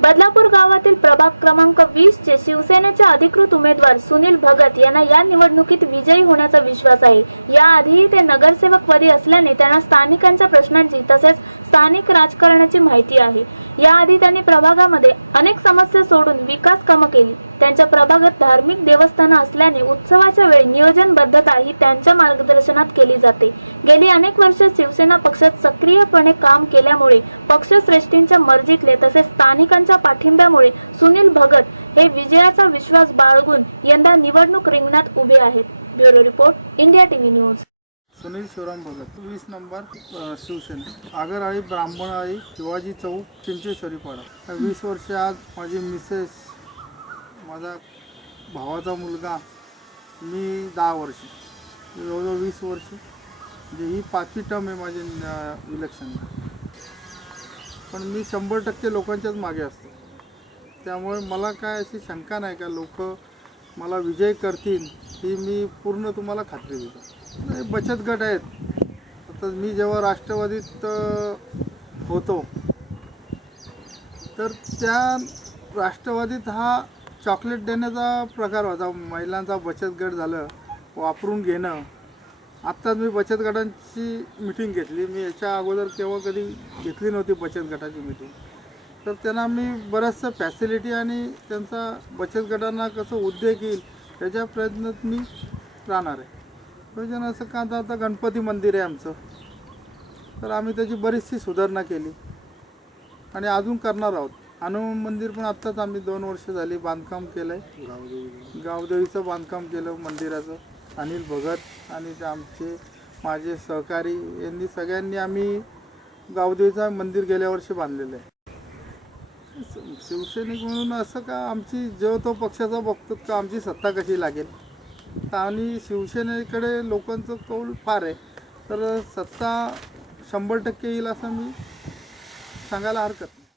बदलापूर गावातील प्रभाग क्रमांक 20 चे शिवसेनेचे अधिकृत उमेदवार सुनील भगत यांना या निवडणुकीत विजयी होण्याचा विश्वास आहे। याआधीही ते नगरसेवकपदी असल्याने त्यांना स्थानिकांच्या प्रश्नांची तसेच स्थानिक राजकारणाची माहिती आहे। याआधी त्यांनी प्रभागामध्ये अनेक समस्या सोडून विकास कामे केली। त्यांच्या प्रभागात धार्मिक देवस्थाने असल्याने उत्सवाच्या वेळी नियोजनबद्धता ही त्यांच्या मार्गदर्शनात केली जाते। गेली अनेक वर्ष शिवसेना पक्षात सक्रियपणे काम केल्यामुळे पक्षश्रेष्ठींच्या मर्जीतले तसेच स्थानिकांच्या पाठिंब्यामुळे सुनील भगत हे विजयाचा विश्वास बाळगून यंदा निवडणूक रिंगणात उभे आहेत। Bureau report, India TV news. Sunil Shivram Bhagat, 20 number Shiv Sena, Agarali, Brahmanali, Shivaji Chowk, Chincheshwaripada. 20 वर्ष आज माझी मिसेस, माझा भावाचा मुलगा, मी 10 वर्ष, जवळजवळ 20 वर्ष, म्हणजे ही 5वी टर्म आहे माझी इलेक्शन। पण मी 100% लोकांच्याच मागे असतो, त्यामुळे मला काय अशी शंका नाही का लोक मला विजय करतील, ही मी पूर्ण तुम्हाला खात्री देतो। बचत गट आहेत, आता मी जेव्हा राष्ट्रवादीत होतो तर त्या राष्ट्रवादीत हा चॉकलेट देण्याचा प्रकार होता, महिलांचा बचत गट झालं वापरून घेणं। आत्ताच मी बचत गटांची मीटिंग घेतली, मी याच्या अगोदर केव्हा कधी घेतली नव्हती बचत गटाची मीटिंग, तर त्यांना मी बऱ्याचशा फॅसिलिटी आणि त्यांचा बचत गटांना कसं उद्योग येईल याच्या प्रयत्नात मी राहणार आहे। म्हणजे असं का आता गणपती मंदिर आहे आमचं, तर आम्ही त्याची बरीचशी सुधारणा केली आणि अजून करणार आहोत। हनुमान मंदिर पण आत्ताच आम्ही 2 वर्ष झाली बांधकाम केलं आहे, गावदेवीचं बांधकाम केलं मंदिराचं। अनिल भगत आणि आमचे माझे सहकारी यांनी सगळ्यांनी आम्ही गावदेवीचं मंदिर गेल्या वर्षी बांधलेलं आहे। शिवसैनिक म्हणून असं का आमची जेव्हा तो पक्षाचा बघतो का आमची सत्ता कशी लागेल, आणि शिवसेनेकडे लोकांचं कौल फार आहे, तर सत्ता 100% येईल असं मी सांगायला हरकत नाही।